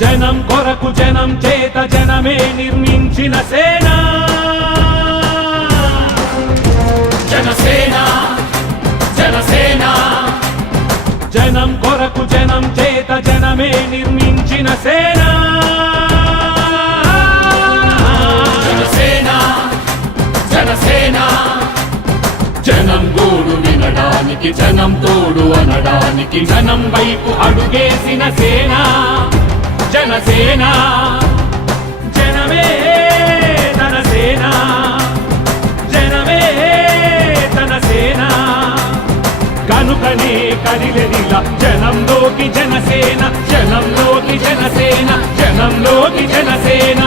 జనం కొరకు జనం చేత జనమే నిర్మించిన సేన జనసేన జనసేన జనం కొరకు జనం చేత జనమే నిర్మించిన సేన జనసేన జనసేన జనం గోడు వినడానికి జనం తోడు అనడానికి జనం వైపు అడుగేసిన సేన జనసేన జనమే తన సేన జనమే తన సేన కనుకనే కదిలెదిలా జనంలోకి జనసేన జనంలోకి జనసేన జనంలోకి జనసేన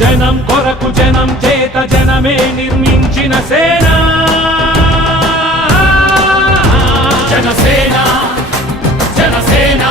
జనం కొరకు జనం చేత జనమే నిర్మించిన సేన జనసేన జనసేన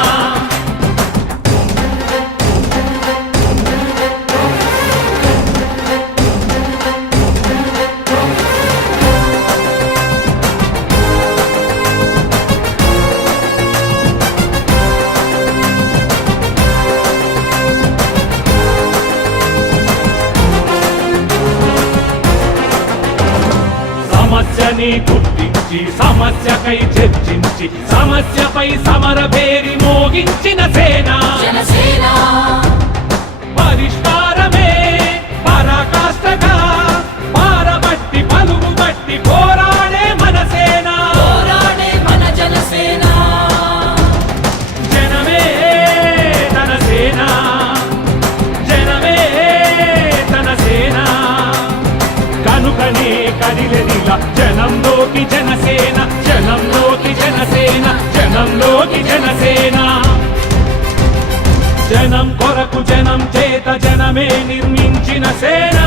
సమస్యని గుర్తించి సమస్యకై చర్చించి సమస్యపై సమర పేరి మోగించిన సేన జనసేన పరిష్కారమే పరాకాష్ఠగా పారబట్టి పలుగుబట్టి పోరాడే మన సేన పోరాడే మన జనసేన జనమే తన సేన జనమే తన సేన కనుకనే కదిలెదిలా జనంలోకి జనసేన జనంలోకి జనసేన జనంలోకి జనసేన జనం కొరకు జనం చేత జనమే నిర్మించిన సేన